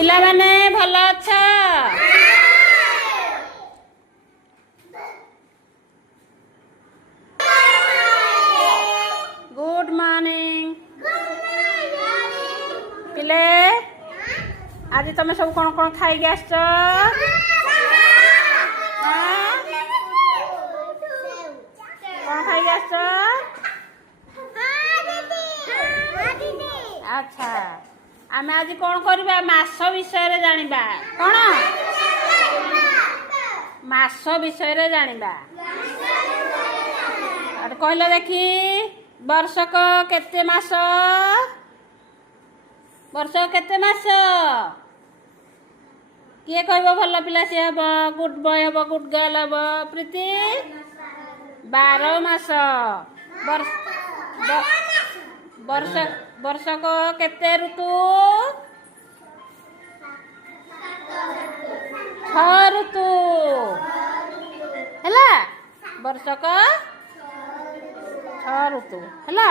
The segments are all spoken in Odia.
ପିଲାମାନେ ଭଲ ଅଛ? ଗୁଡ୍ ମର୍ଣ୍ଣିଂ ପିଲେ। ଆଜି ତମେ ସବୁ କଣ କଣ ଖାଇକି ଆସିଛ? କଣ ଖାଇକି ଆସିଛ? ଆଚ୍ଛା, ଆମେ ଆଜି କଣ କରିବା? ମାସ ବିଷୟରେ ଜାଣିବା। କଣ ମାସ ବିଷୟରେ ଜାଣିବା? କହିଲ ଦେଖି, ବର୍ଷକ କେତେ ମାସ? ବର୍ଷକ କେତେ ମାସ? କିଏ କହିବ ଭଲ ପିଲା ସିଏ ହବ? ଗୁଡ୍ ବୟ ହବ, ଗୁଡ୍ ଗାର୍ଲ ହବ। ପ୍ରୀତି 12 ମାସ। ବର୍ଷକ କେତେ ଋତୁ? 6 ଋତୁ ହେଲା। ବର୍ଷକ 6 ଋତୁ ହେଲା।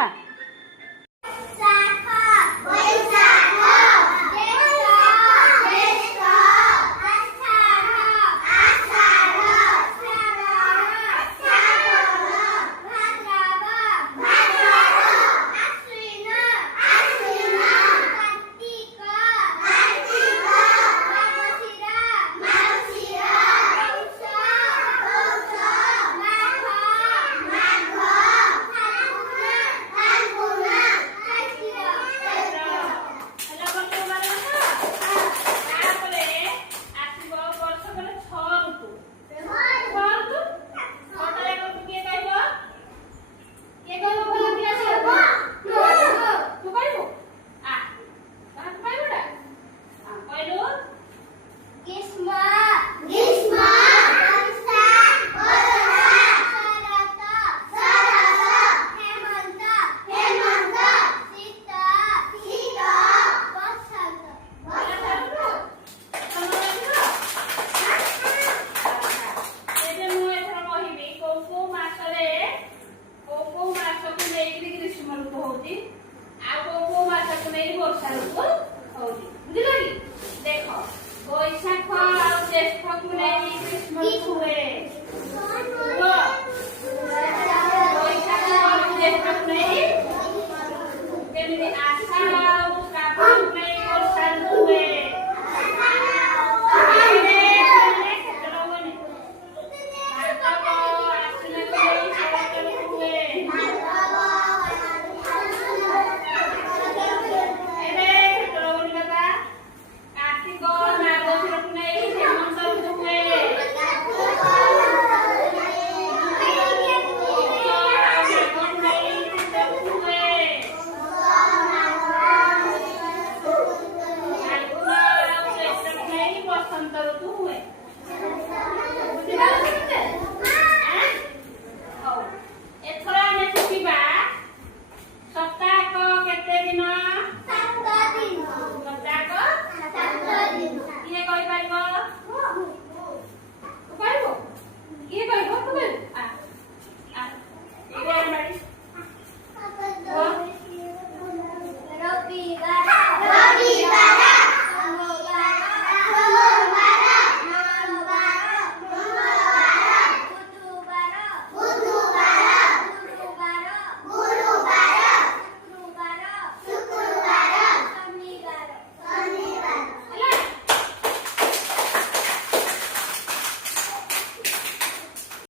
ବୈଶାଖ ଆଉ ଜ୍ୟେଷ୍ଠକୁ ନେଇ ଗ୍ରୀଷ୍ମ ଋତୁ ହୁଏ। ବୈଶାଖ ଆଉ ଜ୍ୟେଷ୍ଠକୁ ନେଇ ଯେମିତି ଆଷାଢ଼